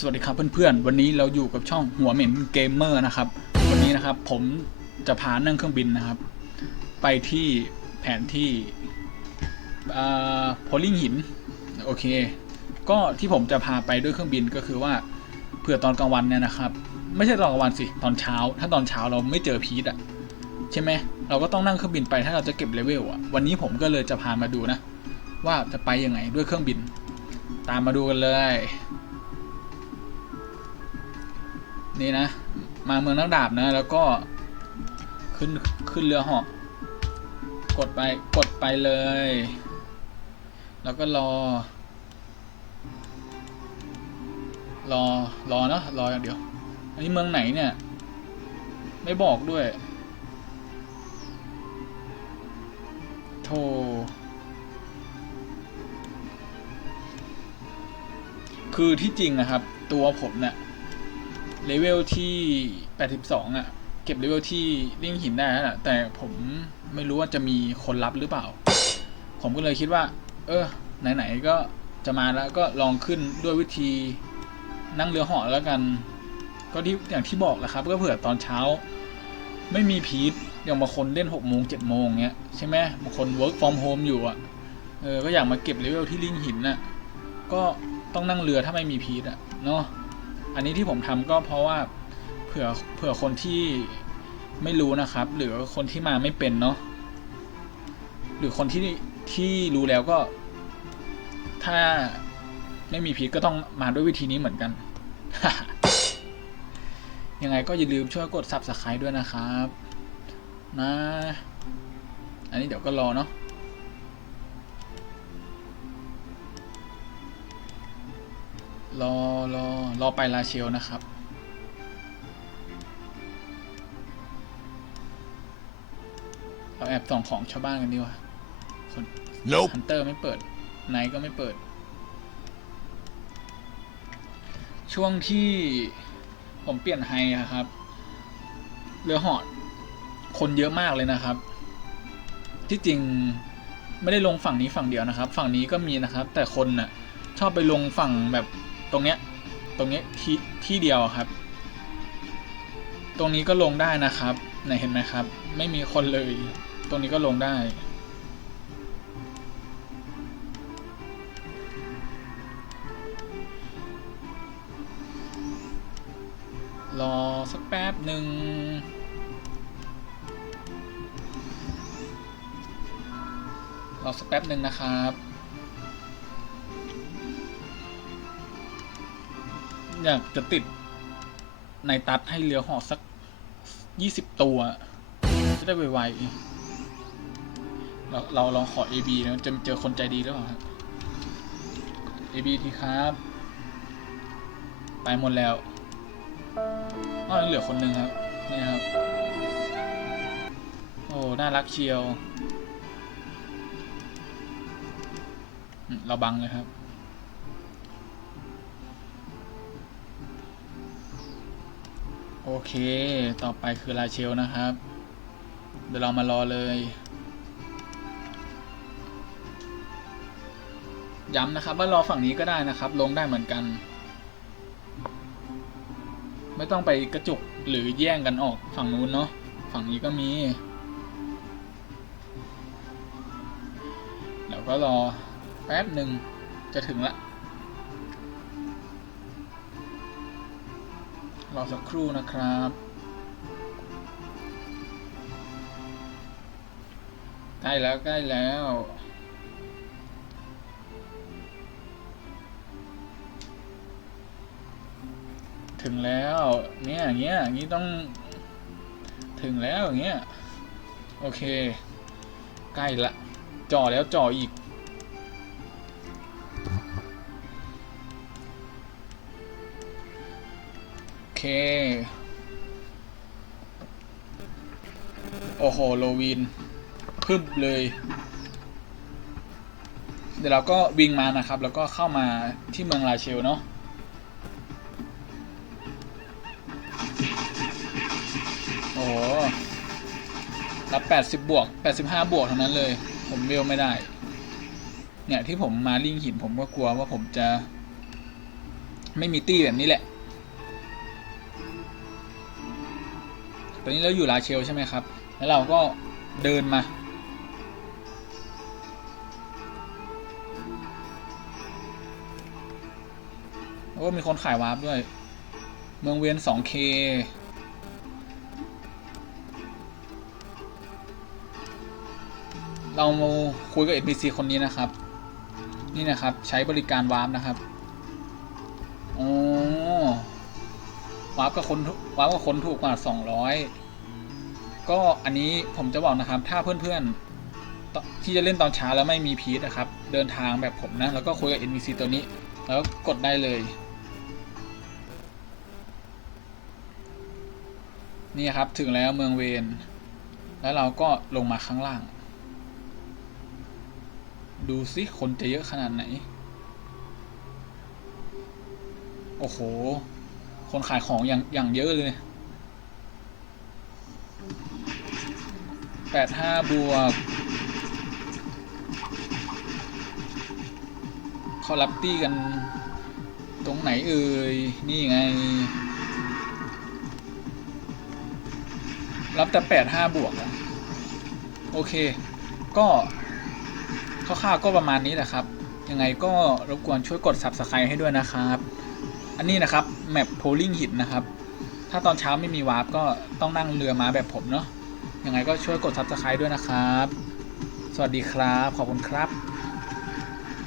สวัสดีครับเพื่อนๆ วันนี้เราอยู่กับช่องหัวเหม็นเกมเมอร์นะครับ วันนี้นะครับผมจะพานั่งเครื่องบินนะครับ ไปที่แผนที่โพลิงหิน โอเค ก็ที่ผมจะพาไปด้วยเครื่องบินก็คือว่าเผื่อตอนกลางวันเนี่ยนะครับ ไม่ใช่ตอนกลางวันสิ ตอนเช้า ถ้าตอนเช้าเราไม่เจอพีทอะใช่ไหม เราก็ต้องนั่งเครื่องบินไปถ้าเราจะเก็บเลเวลอะวันนี้ผมก็เลยจะพามาดูนะ ว่าจะไปยังไงด้วยเครื่องบิน ตามมาดูกันเลย นี่นะ มาเมืองนักดาบนะ แล้วก็ขึ้นขึ้นเรือเหาะกดไปกดไปเลย แล้วก็รอ รอรอเนาะรออย่างเดียว อันนี้เมืองไหนเนี่ย ไม่บอกด้วยโธ่คือที่จริงนะครับ ตัวผมเนี่ย เลเวลที่ 82 อะ เก็บเลเวลที่ลิ่งหินได้แล้วนะแต่ผมไม่รู้ว่าจะมีคนรับหรือเปล่า ผมก็เลยคิดว่า เออ ไหน ๆ ก็จะมาแล้วก็ลองขึ้นด้วยวิธีนั่งเรือเหาะแล้วกัน ก็ที่อย่างที่บอกแหละครับ ก็เผื่อตอนเช้า ไม่มีพีทอย่างบางคนเล่น6โมง7โมงเงี้ยใช่ไหมบางคน work from home อยู่อะเออก็อยากมาเก็บเลเวลที่ลิ่งหินน่ะก็ต้องนั่งเรือถ้าไม่มีพีทอะเนาะ อันนี้ที่ผมทำก็เพราะว่าเผื่อเผื่อคนที่ไม่รู้นะครับ หรือคนที่มาไม่เป็นเนาะหรือคนที่ที่รู้แล้วก็ ถ้าไม่มีพีก็ต้องมาด้วยวิธีนี้เหมือนกัน ยังไงก็อย่าลืมช่วยกด subscribe ด้วยนะครับ นะ อันนี้เดี๋ยวก็รอเนาะ รอรอรอไปลาเชลนะครับ เราแอบส่องของชาวบ้านกันดีกว่าคน Nope. ฮันเตอร์ไม่เปิดไนท์ก็ไม่เปิด ช่วงที่ผมเปลี่ยนไฮอะครับ เรือเหอดคนเยอะมากเลยนะครับ ที่จริงไม่ได้ลงฝั่งนี้ฝั่งเดียวนะครับ ฝั่งนี้ก็มีนะครับ แต่คนน่ะชอบไปลงฝั่งแบบ ตรงเนี้ยตรงเนี้ยที่ที่เดียวครับ ตรงนี้ก็ลงได้นะครับเห็นไหมครับ ไม่มีคนเลย ตรงนี้ก็ลงได้ รอสักแป๊บหนึ่งรอสักแป๊บหนึ่งนะครับ อยากจะติดในตัดให้เรือหอสักยี่สิบตัว จะได้ไวๆเราเราลองขอ AB นะจะเจอคนใจดีหรือเปล่าครับ AB ทีครับ ไปหมดแล้วอ้าวยังเหลือคนหนึ่งครับ นี่ครับ โอ้ น่ารักเชียว เราบังเลยครับ โอเค ต่อไปคือลาเชลนะครับ เดี๋ยวเรามารอเลย ย้ำนะครับว่ารอฝั่งนี้ก็ได้นะครับ ลงได้เหมือนกัน ไม่ต้องไปกระจุกหรือแย่งกันออกฝั่งนู้นเนาะ ฝั่งนี้ก็มี เดี๋ยวก็รอแป๊บหนึ่งจะถึงละ รอสักครู่นะครับ ใกล้แล้วใกล้แล้วถึงแล้วเนี่ยอย่างเงี้ยอย่างงี้ต้องถึงแล้วอย่างเงี้ยโอเค ใกล้ละจ่อแล้วจ่ออีก โอเคโอ้โห โลวินพึบเลย เดี๋ยวเราก็วิ่งมานะครับ แล้วก็เข้ามาที่เมืองลาเชลเนาะโอ้โหรับแปดสิบบวกแปดสิบห้าบวกเท่านั้นเลย ผมเวลไม่ได้ เนี่ย ที่ผมมาลิงหินผมก็กลัวว่าผมจะ ไม่มีตี้แบบนี้แหละ ตอนนี้เราอยู่ลาเชลใช่ไหมครับ แล้วเราก็เดินมา โอ้ มีคนขายวาร์ปด้วย เมืองเวียน 2K เรามาคุยกับ NPC คนนี้นะครับ นี่นะครับ ใช้บริการวาร์ปนะครับโอ้ วาร์ปกับคนวาร์ปกับคนถูกกว่า 200 ก็อันนี้ผมจะบอกนะครับ ถ้าเพื่อนๆ ที่จะเล่นตอนเช้าแล้วไม่มีพีทนะครับ เดินทางแบบผมนะ แล้วก็คุยกับ NPC ตัวนี้ แล้วกดได้เลย นี่ครับถึงแล้วเมืองเวน แล้วเราก็ลงมาข้างล่าง ดูสิคนจะเยอะขนาดไหน โอ้โห คนขายของอย่างอย่างเยอะเลยแปดห้าบวกเขารับตี้กันตรงไหนเอ่ย นี่ไง รับแต่แปดห้าบวกอะโอเค ก็คร่าวๆก็ประมาณนี้แหละครับ ยังไงก็รบกวนช่วยกด subscribe ให้ด้วยนะครับ อันนี้นะครับแมปโพลิงหินนะครับ ถ้าตอนเช้าไม่มีวาร์ปก็ต้องนั่งเรือมาแบบผมเนาะยังไงก็ช่วยกด subscribe ด้วยนะครับ สวัสดีครับ ขอบคุณครับ